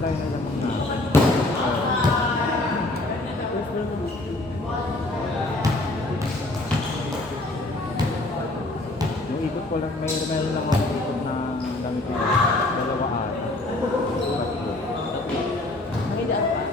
tayo na lamang natin. Yung ikot ko lang, meron lang ako ikot na gamit ko. Dalawa ata. Tatlo. Magidaan pa.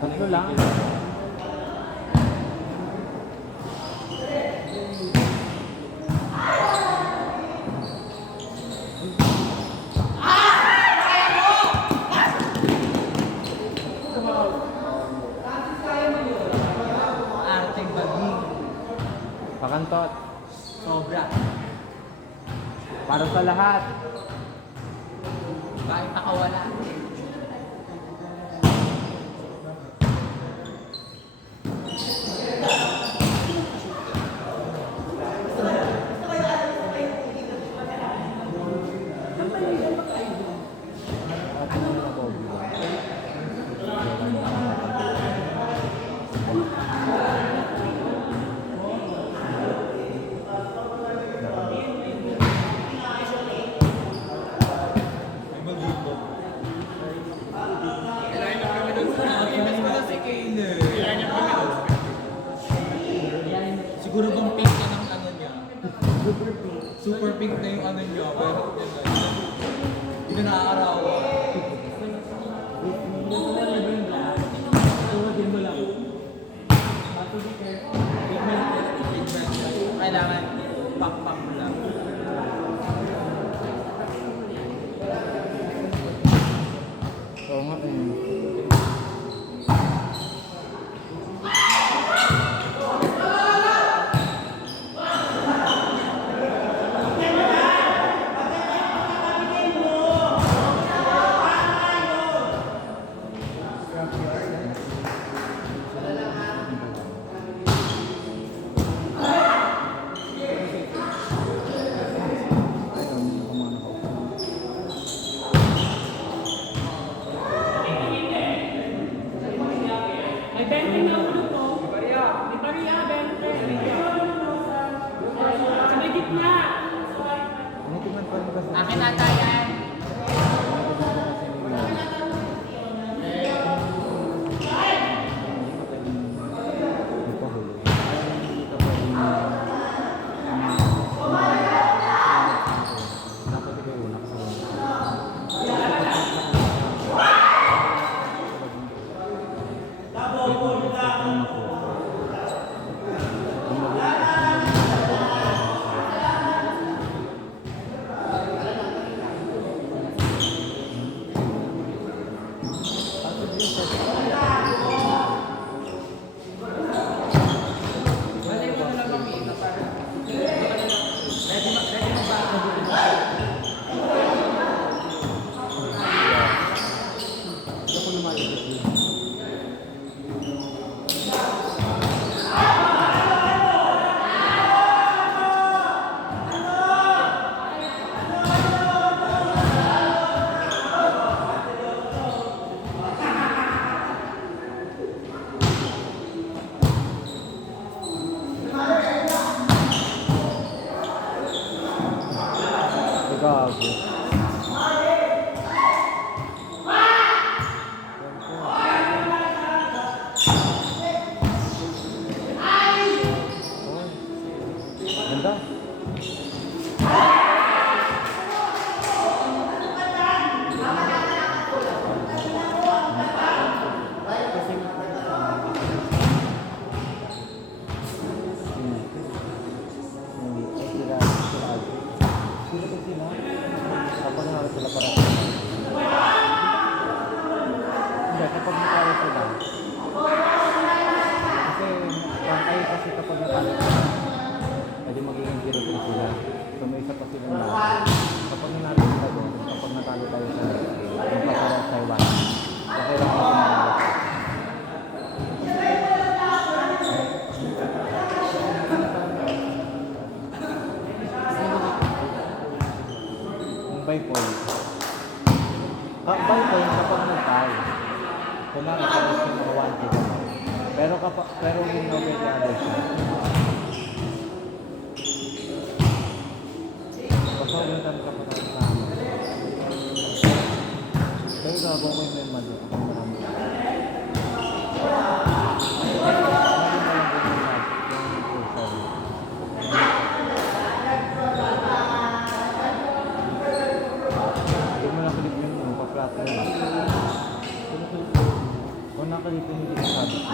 Tatlo lang. Arteng baging. Pakantot. Sobra. Para sa lahat. Bakit nakawala? Siguro bang pink na ng ano niya? Super pink. Super pink na yung ano niya. Pero hindi na naaarawan. Kailangan pak-pak mo lang. Oo nga eh. May 20 na ulo to. May bariya, 20. Sa may gitna. Tinitingnan pa rin kasi. Akin ata yan. Gago. Ganda. Kapag nga sila para hindi, kapag natalo sila kasi kayo kasi kapag natalo sila pwede magiging 0-3 sila so may isa pa sila na kapag nanalo sila doon kapag natalo tayo sa next game yung pasara sa Taiwan okay lang natin by point. By point kapag nag-tie. Kung nakakabos yung mga 1 kilo. Pero win over the other side. susubukan ko yung may mali. Kung marami. Hindi mo nakalip yung pa-flat na yun. Kung nakalip yung hindi kasabi ko.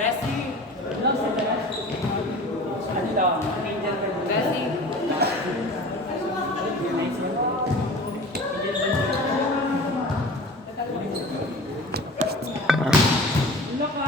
Desi! Love si